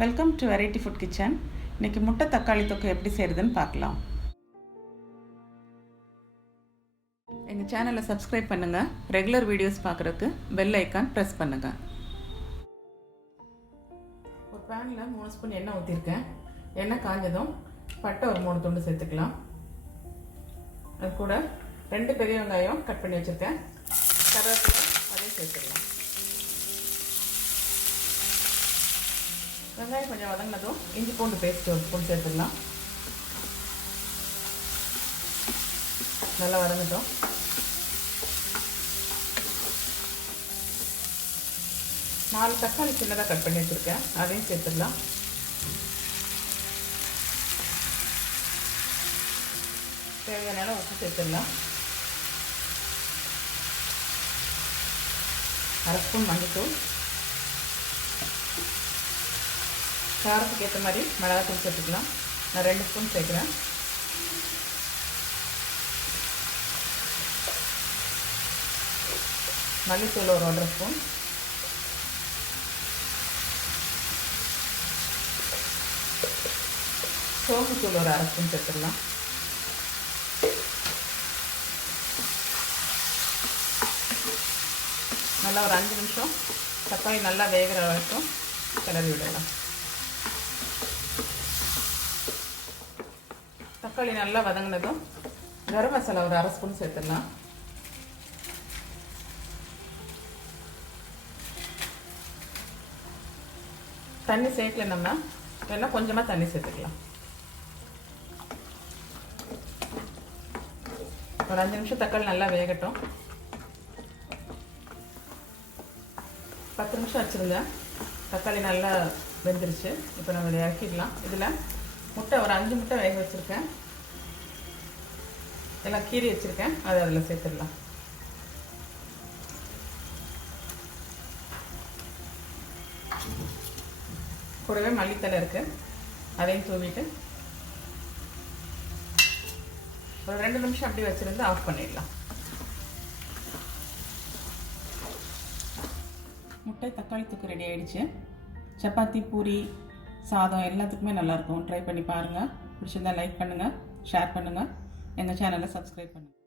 Welcome to variety food kitchen. இன்றைக்கி முட்டை தக்காளி தொக்கு எப்படி செய்கிறதுன்னு பார்க்கலாம். எங்கள் சேனலை சப்ஸ்கிரைப் பண்ணுங்கள். ரெகுலர் வீடியோஸ் பார்க்குறதுக்கு பெல் ஐக்கான் ப்ரெஸ் பண்ணுங்கள். ஒரு பேனில் 3 ஸ்பூன் எண்ணெய் ஊற்றிருக்கேன். எண்ணெய் காஞ்சதும் பட்டை ஒரு 3 துண்டு சேர்த்துக்கலாம். அது கூட 2 பெரிய வெங்காயம் கட் பண்ணி வச்சுருக்கேன். கருவேப்பிலை அதையும் சேர்த்துக்கலாம். வெங்காயம் கொஞ்சம் வதங்கினதும் இஞ்சி பூண்டு பேஸ்ட் ஒரு ஸ்பூன் சேர்த்துடலாம். நல்லா வதங்கட்டும். நாலு தக்காளி சின்னதாக கட் பண்ணி வச்சுருக்கேன், அதையும் சேர்த்துடலாம். தேவையான உப்பு சேர்த்துடலாம். 1/2 ஸ்பூன் மஞ்சள்தூள், காரத்துக்கு ஏற்ற மாதிரி மிளகாத்தூள் சேர்த்துக்கலாம். நான் 2 ஸ்பூன் சேர்க்குறேன். மல்லித்தூள் ஒரு 1/2 ஸ்பூன், சோம்புத்தூள் ஒரு 1/2 ஸ்பூன் சேர்த்துடலாம். நல்லா ஒரு 5 நிமிஷம் தக்காளி நல்லா வேகிற வரைக்கும் கிளறி விடலாம். தக்காளி நல்லா வதங்கினதும் கரம் மசாலா ஒரு 1/2 ஸ்பூன் சேர்த்துடலாம். தண்ணி சேர்க்கல, நம்ம வேணா கொஞ்சமாக தண்ணி சேர்த்துக்கலாம். ஒரு 5 நிமிஷம் தக்காளி நல்லா வேகட்டும். 10 நிமிஷம் வச்சுருந்தேன். தக்காளி நல்லா வெந்துருச்சு. இப்போ நம்ம இதை இறக்கிடலாம். இதில் முட்டை ஒரு 5 முட்டை வேக வச்சுருக்கேன், எல்லாம் கீரி வச்சுருக்கேன், அதை அதில் சேர்த்துடலாம். கூடவே மல்லித்தலை இருக்குது, அதையும் தூவிட்டு ஒரு 2 நிமிஷம் அப்படி வச்சுருந்து ஆஃப் பண்ணிடலாம். முட்டை தக்காளி தொக்கு ரெடி ஆகிடுச்சு. சப்பாத்தி, பூரி, சாதம் எல்லாத்துக்குமே நல்லாயிருக்கும். ட்ரை பண்ணி பாருங்கள். பிடிச்சிருந்தா லைக் பண்ணுங்கள், ஷேர் பண்ணுங்கள், எங்கள் சேனலை சப்ஸ்கிரைப் பண்ணுங்கள்.